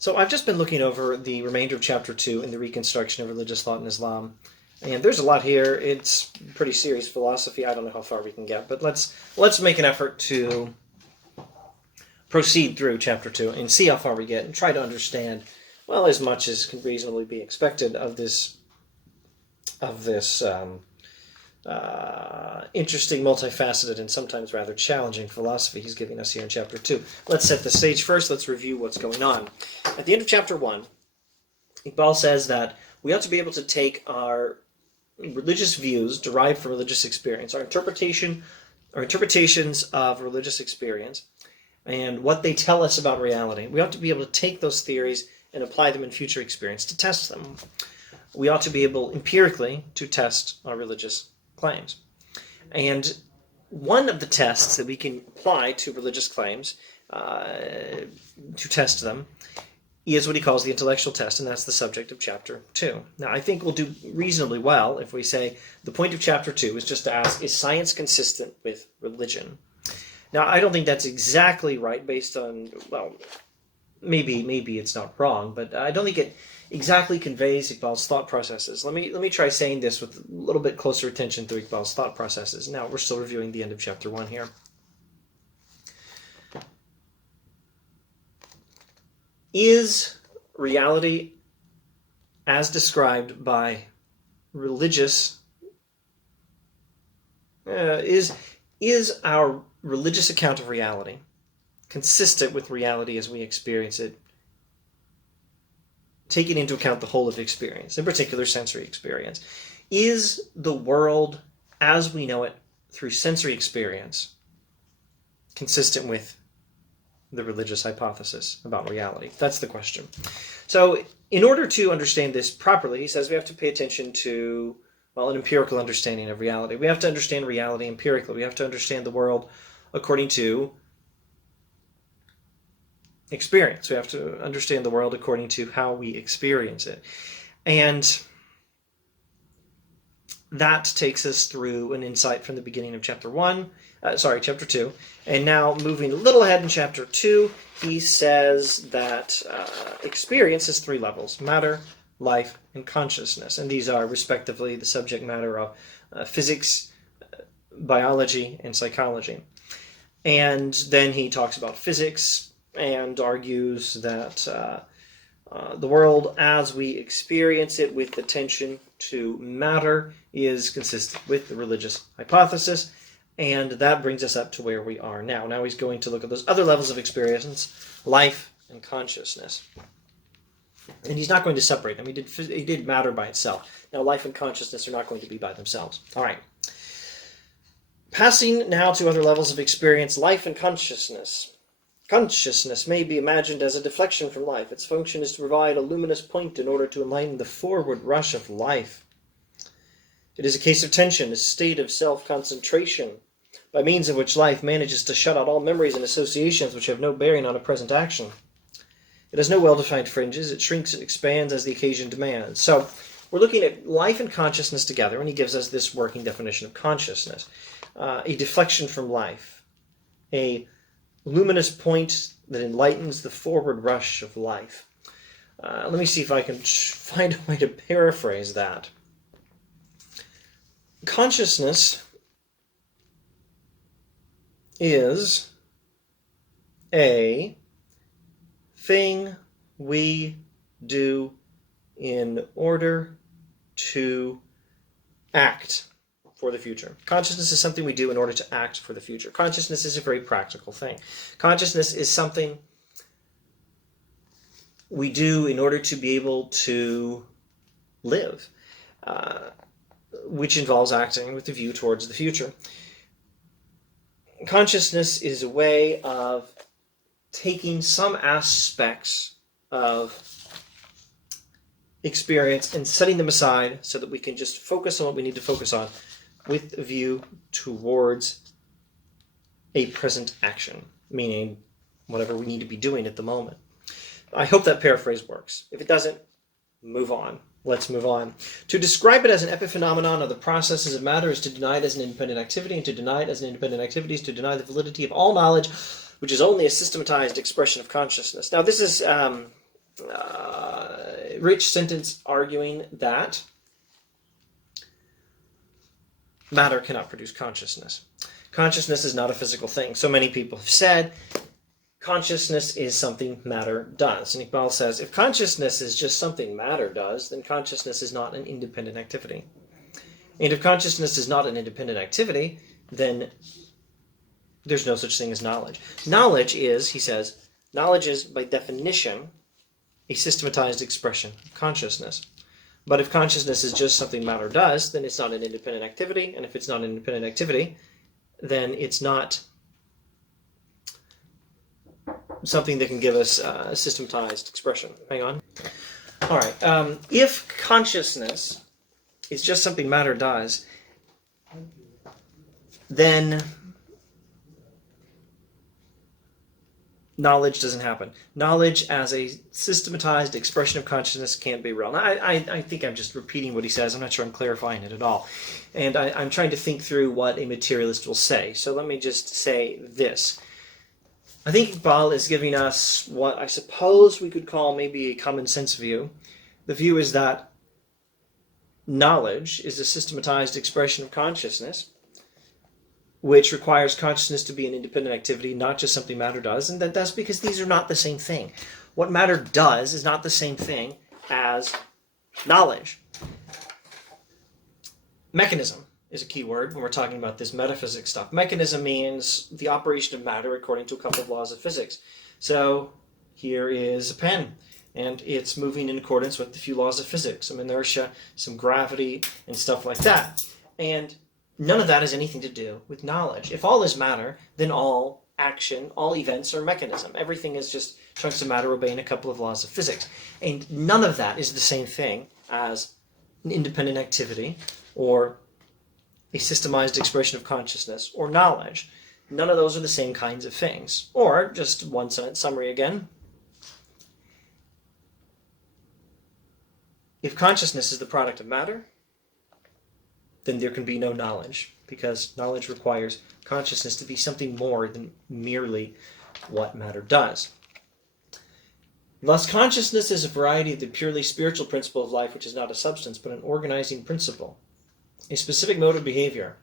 So I've just been looking over the remainder of Chapter 2 in the Reconstruction of Religious Thought in Islam. And there's a lot here. It's pretty serious philosophy. I don't know how far we can get, but let's make an effort to proceed through Chapter 2 and see how far we get and try to understand, well, as much as can reasonably be expected of this interesting, multifaceted, and sometimes rather challenging philosophy he's giving us here in Chapter 2. Let's set the stage first. Let's review what's going on. At the end of Chapter 1, Iqbal says that we ought to be able to take our religious views derived from religious experience, our interpretations of religious experience, and what they tell us about reality. We ought to be able to take those theories and apply them in future experience to test them. We ought to be able, empirically, to test our religious claims. And one of the tests that we can apply to religious claims, to test them, is what he calls the intellectual test, and that's the subject of Chapter 2. Now, I think we'll do reasonably well if we say the point of Chapter 2 is just to ask, is science consistent with religion? Now, I don't think that's exactly right based on, well, maybe it's not wrong, but I don't think it exactly conveys Iqbal's thought processes. Let me try saying this with a little bit closer attention to Iqbal's thought processes. Now, we're still reviewing the end of Chapter 1 here. Is reality as described by religious, is our religious account of reality consistent with reality as we experience it, taking into account the whole of experience, in particular sensory experience? Is the world as we know it through sensory experience consistent with the religious hypothesis about reality? That's the question. So in order to understand this properly, he says we have to pay attention to, well, an empirical understanding of reality. We have to understand reality empirically. We have to understand the world according to experience. We have to understand the world according to how we experience it. And that takes us through an insight from the beginning of Chapter 2. And now moving a little ahead in Chapter 2, he says that experience has three levels: matter, life, and consciousness. And these are respectively the subject matter of physics, biology, and psychology. And then he talks about physics and argues that the world as we experience it with attention to matter is consistent with the religious hypothesis, and that brings us up to where we are now. Now he's going to look at those other levels of experience, life and consciousness. And he's not going to separate them. He did matter by itself. Now life and consciousness are not going to be by themselves. All right. Passing now to other levels of experience, life and consciousness. Consciousness may be imagined as a deflection from life. Its function is to provide a luminous point in order to enlighten the forward rush of life. It is a case of tension, a state of self-concentration, by means of which life manages to shut out all memories and associations which have no bearing on a present action. It has no well-defined fringes. It shrinks and expands as the occasion demands. So we're looking at life and consciousness together, and he gives us this working definition of consciousness. A deflection from life, a luminous point that enlightens the forward rush of life. Let me see if I can find a way to paraphrase that. Consciousness is a thing we do in order to act for the future. Consciousness is something we do in order to act for the future. Consciousness is a very practical thing. Consciousness is something we do in order to be able to live, which involves acting with a view towards the future. Consciousness is a way of taking some aspects of experience and setting them aside so that we can just focus on what we need to focus on with a view towards a present action, meaning whatever we need to be doing at the moment. I hope that paraphrase works. If it doesn't, move on. Let's move on. To describe it as an epiphenomenon of the processes of matter is to deny it as an independent activity, and to deny it as an independent activity is to deny the validity of all knowledge, which is only a systematized expression of consciousness. Now, this is rich sentence arguing that matter cannot produce consciousness. Consciousness is not a physical thing. So many people have said consciousness is something matter does. And Iqbal says, if consciousness is just something matter does, then consciousness is not an independent activity. And if consciousness is not an independent activity, then there's no such thing as knowledge. Knowledge is, he says, knowledge is by definition a systematized expression of consciousness. But if consciousness is just something matter does, then it's not an independent activity. And if it's not an independent activity, then it's not something that can give us a systematized expression. Hang on. All right. If consciousness is just something matter does, then knowledge doesn't happen. Knowledge as a systematized expression of consciousness can't be real. Now, I think I'm just repeating what he says. I'm not sure I'm clarifying it at all. And I'm trying to think through what a materialist will say. So let me just say this. I think Iqbal is giving us what I suppose we could call maybe a common sense view. The view is that knowledge is a systematized expression of consciousness, which requires consciousness to be an independent activity, not just something matter does, and that's because these are not the same thing. What matter does is not the same thing as knowledge. Mechanism is a key word when we're talking about this metaphysics stuff. Mechanism means the operation of matter according to a couple of laws of physics. So here is a pen, and it's moving in accordance with a few laws of physics, some inertia, some gravity, and stuff like that. And none of that has anything to do with knowledge. If all is matter, then all action, all events are mechanism. Everything is just chunks of matter obeying a couple of laws of physics. And none of that is the same thing as an independent activity or a systemized expression of consciousness or knowledge. None of those are the same kinds of things. Or, just one sentence summary again. If consciousness is the product of matter, then there can be no knowledge, because knowledge requires consciousness to be something more than merely what matter does. Thus, consciousness is a variety of the purely spiritual principle of life, which is not a substance, but an organizing principle, a specific mode of behavior,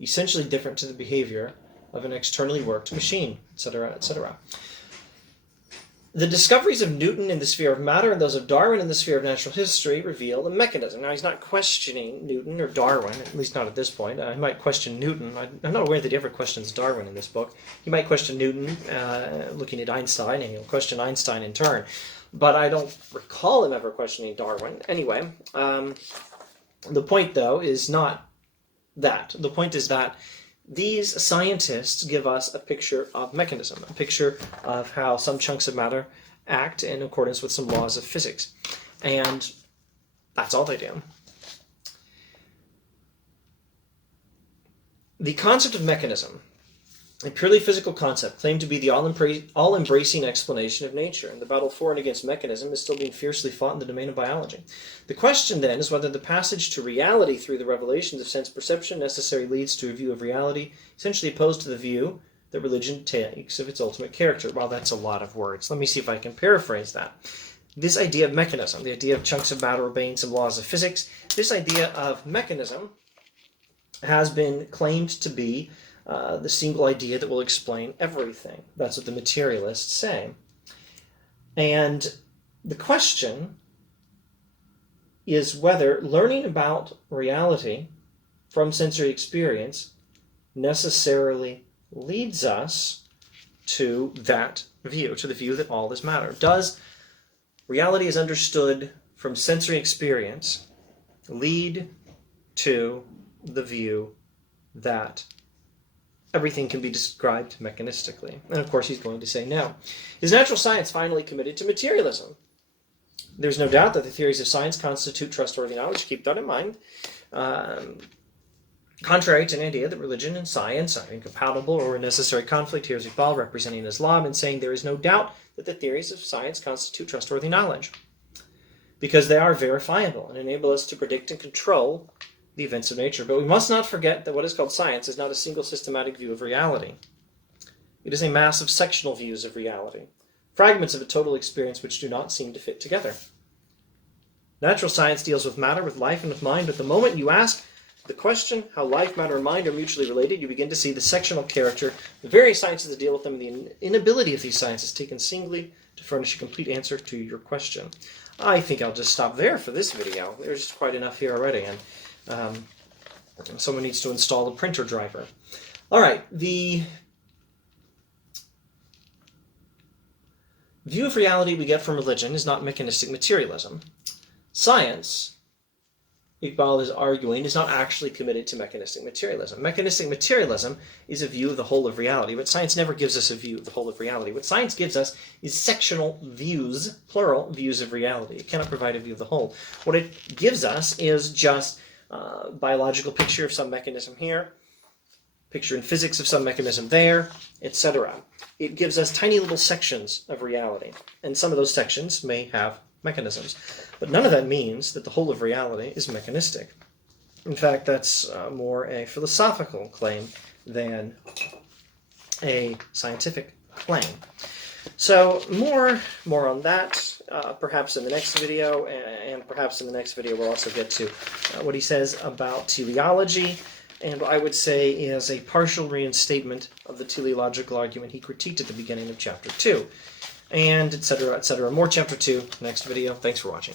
essentially different to the behavior of an externally worked machine, etc., etc. The discoveries of Newton in the sphere of matter and those of Darwin in the sphere of natural history reveal a mechanism. Now, he's not questioning Newton or Darwin, at least not at this point. He might question Newton. I'm not aware that he ever questions Darwin in this book. He might question Newton, looking at Einstein, and he'll question Einstein in turn. But I don't recall him ever questioning Darwin. Anyway, the point, though, is not that. The point is that these scientists give us a picture of mechanism, a picture of how some chunks of matter act in accordance with some laws of physics. And that's all they do. The concept of mechanism, a purely physical concept, claimed to be the all-embracing explanation of nature, and the battle for and against mechanism is still being fiercely fought in the domain of biology. The question, then, is whether the passage to reality through the revelations of sense perception necessarily leads to a view of reality essentially opposed to the view that religion takes of its ultimate character. Well, that's a lot of words. Let me see if I can paraphrase that. This idea of mechanism, the idea of chunks of matter obeying some laws of physics, this idea of mechanism has been claimed to be the single idea that will explain everything. That's what the materialists say. And the question is whether learning about reality from sensory experience necessarily leads us to that view, to the view that all is matter. Does reality as understood from sensory experience lead to the view that everything can be described mechanistically? And of course he's going to say no. Is natural science finally committed to materialism? There's no doubt that the theories of science constitute trustworthy knowledge. Keep that in mind. Contrary to an idea that religion and science are incompatible or in necessary conflict, here's Iqbal representing Islam and saying there is no doubt that the theories of science constitute trustworthy knowledge, because they are verifiable and enable us to predict and control the events of nature. But we must not forget that what is called science is not a single systematic view of reality. It is a mass of sectional views of reality, fragments of a total experience which do not seem to fit together. Natural science deals with matter, with life, and with mind, but the moment you ask the question how life, matter, and mind are mutually related, you begin to see the sectional character, the various sciences that deal with them, and the inability of these sciences taken singly to furnish a complete answer to your question. I think I'll just stop there for this video. There's quite enough here already, and someone needs to install a printer driver. All right, the view of reality we get from religion is not mechanistic materialism. Science, Iqbal is arguing, is not actually committed to mechanistic materialism. Mechanistic materialism is a view of the whole of reality, but science never gives us a view of the whole of reality. What science gives us is sectional views, plural, views of reality. It cannot provide a view of the whole. What it gives us is just a biological picture of some mechanism here, picture in physics of some mechanism there, etc. It gives us tiny little sections of reality, and some of those sections may have mechanisms. But none of that means that the whole of reality is mechanistic. In fact, that's more a philosophical claim than a scientific claim. So more on that, perhaps in the next video, and perhaps in the next video we'll also get to what he says about teleology, and I would say is a partial reinstatement of the teleological argument he critiqued at the beginning of Chapter 2. And etc., etc. More Chapter 2 next video. Thanks for watching.